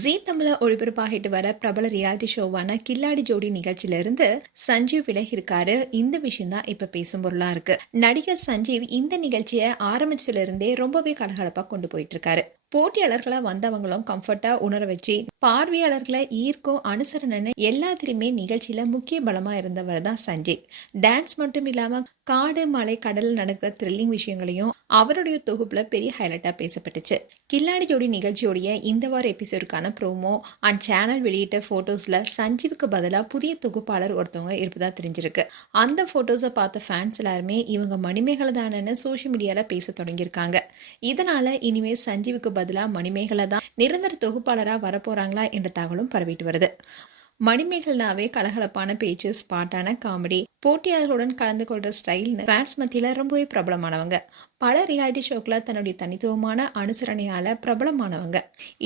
ஜீ தமிழ ஒளிபரப்பாகிட்டு வர பிரபல ரியாலிட்டி ஷோவான கில்லாடி ஜோடி நிகழ்ச்சியில இருந்து சஞ்சீவ் விலகி இருக்காரு. இந்த விஷயம் தான் இப்ப பேசும் பொருளா இருக்கு. நடிகர் சஞ்சீவ் இந்த நிகழ்ச்சியை ஆரம்பிச்சதுல இருந்தே ரொம்பவே கலகலப்பா கொண்டு போயிட்டு இருக்காரு. போட்டியாளர்களா வந்தவங்களும் கம்ஃபர்ட்டா உணர வச்சு பார்வையாளர்களை ஈர்க்கும் அனுசரணைன்னு எல்லாத்திலுமே நிகழ்ச்சியில முக்கிய பலமா இருந்தவர் தான் சஞ்சய். டான்ஸ் மட்டும் இல்லாம காடு மலை கடல் நடக்கிற த்ரில்லிங் விஷயங்களையும் அவருடைய தொகுப்புல பெரிய ஹைலைட்டா பேசப்பட்டுச்சு. கில்லாடி ஜோடி நிகழ்ச்சியோடைய இந்த வார எபிசோடுக்கான ப்ரோமோ அண்ட் சேனல் வெளியிட்ட போட்டோஸ்ல சஞ்சீவுக்கு பதிலாக புதிய தொகுப்பாளர் ஒருத்தவங்க இருப்பதா தெரிஞ்சிருக்கு. அந்த போட்டோஸை பார்த்த ஃபேன்ஸ் எல்லாருமே இவங்க மணிமேகலை தானன்னு சோஷியல் மீடியால பேச தொடங்கியிருக்காங்க. இதனால இனிமே சஞ்சீவுக்கு பதிலாக மணிமேகலை தான் நிரந்தர தொகுப்பாளராக வரப்போறாங்களா என்ற தகவலும் பரவிட்டு வருது. மணிமேகல்னாவே கலகலப்பான பேச்சு, ஸ்பாட்டான காமெடி, போட்டியாளர்களுடன் கலந்து கொள்ற ஸ்டைல்னு ஃபேன்ஸ் மத்தியில ரொம்பவே பிரபலமானவங்க. பல ரியாலிட்டி ஷோக்ல தன்னுடைய தனித்துவமான அனுசரணையால பிரபலமானவங்க.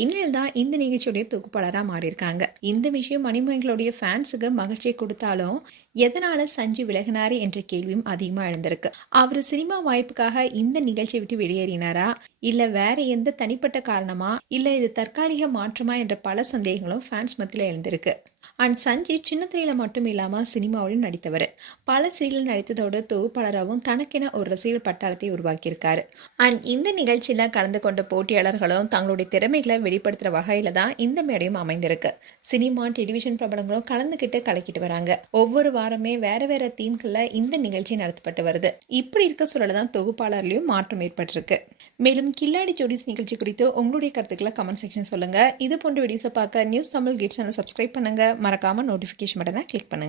இந்நிலையில் தான் இந்த நிகழ்ச்சியுடைய தொகுப்பாளராக மாறியிருக்காங்க. இந்த விஷயம் மணிமேகலுடைய ஃபேன்ஸுக்கு மகிழ்ச்சியை கொடுத்தாலும் எதனால சஞ்சீவ் விலகினாரு என்ற கேள்வியும் அதிகமா எழுந்திருக்கு. அவரு சினிமா வாய்ப்புக்காக இந்த நிகழ்ச்சியை விட்டு வெளியேறினாரா, இல்ல வேற எந்த தனிப்பட்ட காரணமா, இல்ல இது தற்காலிக மாற்றமா என்ற பல சந்தேகங்களும் ஃபேன்ஸ் மத்தியில எழுந்திருக்கு. அண்ட் சஞ்சீவ் சின்ன திரையில மட்டும் இல்லாம சினிமாவிலும் நடித்தவர். பல சீரியல் நடித்ததோடு தொகுப்பாளராகவும் தனக்கென ஒரு ரசிகர் பட்டாளத்தை உருவாக்கியிருக்காரு. அண்ட் இந்த நிகழ்ச்சியில கலந்து கொண்ட போட்டியாளர்களும் தங்களுடைய திறமைகளை வெளிப்படுத்துற வகையில தான் இந்த மேடையும் அமைந்திருக்கு. சினிமா டெலிவிஷன் பிரபலங்களும் கலந்துகிட்டு கலக்கிட்டு வராங்க. ஒவ்வொரு வாரமே வேற வேற தீம்கள்ல இந்த நிகழ்ச்சி நடத்தப்பட்டு வருது. இப்படி இருக்க சூழல்தான் தொகுப்பாளர்லயும் மாற்றம் ஏற்பட்டிருக்கு. மேலும் கில்லாடி ஜோடிஸ் நிகழ்ச்சி குறித்து உங்களுடைய கருத்துக்களை கமெண்ட் செக்ஷன் சொல்லுங்க. இது போன்ற வீடியோஸை பார்க்க news Tamil kids channel subscribe பண்ணுங்க. மறக்காம நோட்டிஃபிகேஷன் பட்டனை கிளிக் பண்ணுங்க.